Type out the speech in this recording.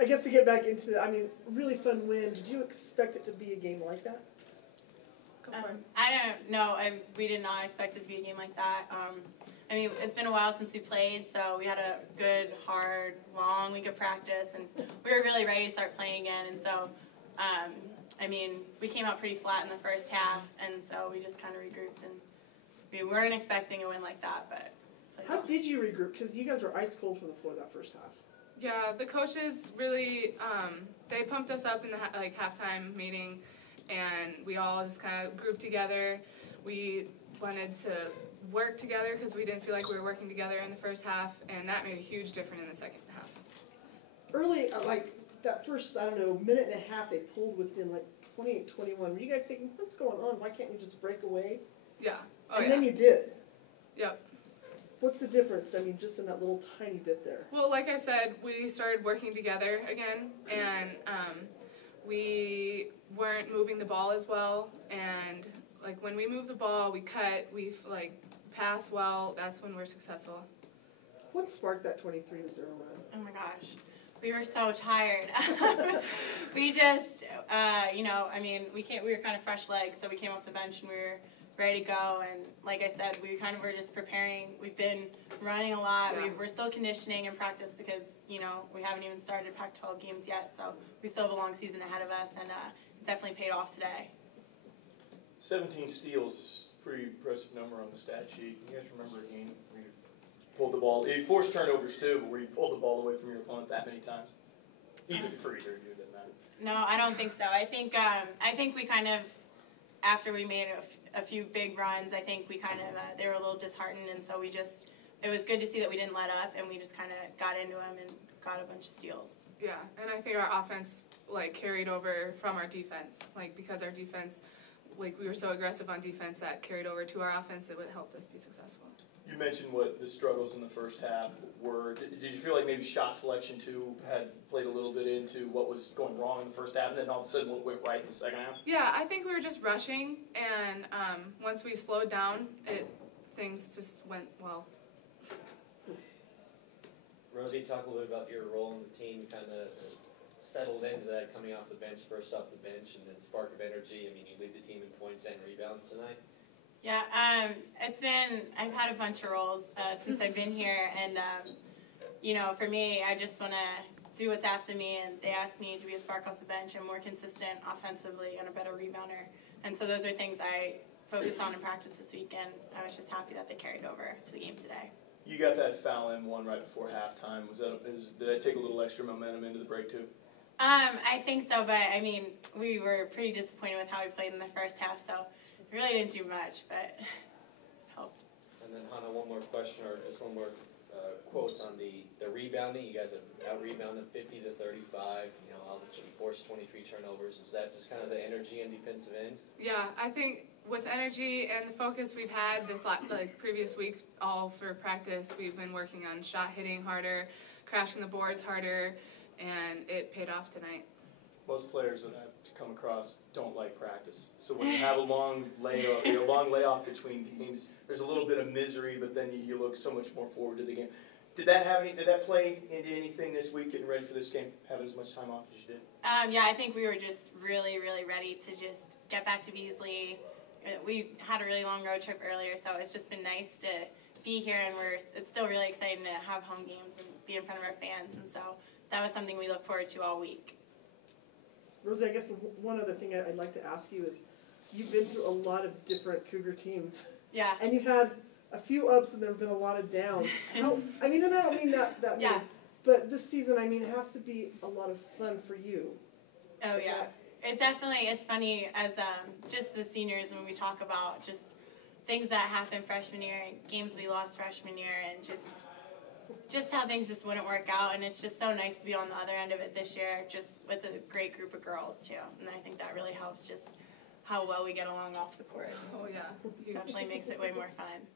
I guess to get back into the, I mean, really fun win. Did you expect it to be a game like that? I don't know. We did not expect it to be a game like that. I mean, it's been a while since we played, so we had a good, hard, long week of practice, and we were really ready to start playing again. And so, I mean, we came out pretty flat in the first half, and so we just kind of regrouped, and we weren't expecting a win like that. But how did you regroup? Because you guys were ice cold from the floor that first half. Yeah, the coaches really, they pumped us up in the halftime meeting, and we all just kind of grouped together. We wanted to work together because we didn't feel like we were working together in the first half, and that made a huge difference in the second half. Early, like that first, I don't know, minute and a half, they pulled within like 28-21. Were you guys thinking, what's going on? Why can't we just break away? Yeah. And then you did. Yep. What's the difference, I mean, just in that little tiny bit there? Well, like I said, we started working together again, and we weren't moving the ball as well, and like when we move the ball, we cut, we pass well, that's when we're successful. What sparked that 23-0 run? Oh my gosh, we were so tired. We just, you know, I mean, we were kind of fresh legs, so we came off the bench and we were ready to go, and like I said, we kind of were just preparing. We've been running a lot. Yeah. We're still conditioning and practice because, you know, we haven't even started Pac-12 games yet, so we still have a long season ahead of us, and it definitely paid off today. 17 steals, pretty impressive number on the stat sheet. You guys remember a game where you pulled the ball, you forced turnovers too, but where you pulled the ball away from your opponent that many times? Either for either of you, it doesn't matter. No, I don't think so. I think we kind of, after we made a few big runs, I think we kind of, they were a little disheartened, and so we just, it was good to see that we didn't let up, and we just kind of got into them and got a bunch of steals. Yeah, and I think our offense, carried over from our defense, because our defense, we were so aggressive on defense that carried over to our offense, it would help us be successful. You mentioned what the struggles in the first half were. Did you feel like maybe shot selection, too, had played a little bit into what was going wrong in the first half, and then all of a sudden what went right in the second half? Yeah, I think we were just rushing, and once we slowed down, things just went well. Rosie, talk a little bit about your role in the team, kind of settled into that coming off the bench, first off the bench, and then spark of energy. I mean, you lead the team in points and rebounds tonight. Yeah, I've had a bunch of roles since I've been here, and, you know, for me, I just want to do what's asked of me, and they asked me to be a spark off the bench and more consistent offensively and a better rebounder. And so those are things I focused on in practice this week, and I was just happy that they carried over to the game today. You got that foul in one right before halftime. Did that take a little extra momentum into the break, too? I think so, but, I mean, we were pretty disappointed with how we played in the first half, so we really didn't do much, but it helped. And then, Hana, one more question, or just one more quote on the rebounding. You guys have out-rebounded 50 to 35. You know, you forced 23 turnovers. Is that just kind of the energy and defensive end? Yeah, I think with energy and the focus we've had this previous week, all for practice, we've been working on shot hitting harder, crashing the boards harder, and it paid off tonight. Most players that I've come across don't like practice. So when you have a long layoff between games, there's a little bit of misery, but then you look so much more forward to the game. Did that play into anything this week, getting ready for this game, having as much time off as you did? Yeah, I think we were just really, really ready to just get back to Beasley. We had a really long road trip earlier, so it's just been nice to be here, and it's still really exciting to have home games and be in front of our fans, and so that was something we look forward to all week. Rosie, I guess one other thing I'd like to ask you is, you've been through a lot of different Cougar teams. Yeah. And you've had a few ups and there have been a lot of downs. And I don't mean that yeah. way, but this season, I mean, it has to be a lot of fun for you. Oh, yeah. It's funny as just the seniors when we talk about just things that happened freshman year and games we lost freshman year and just how things just wouldn't work out, and it's just so nice to be on the other end of it this year, just with a great group of girls, too. And I think that really helps just how well we get along off the court. Oh, yeah. Definitely makes it way more fun.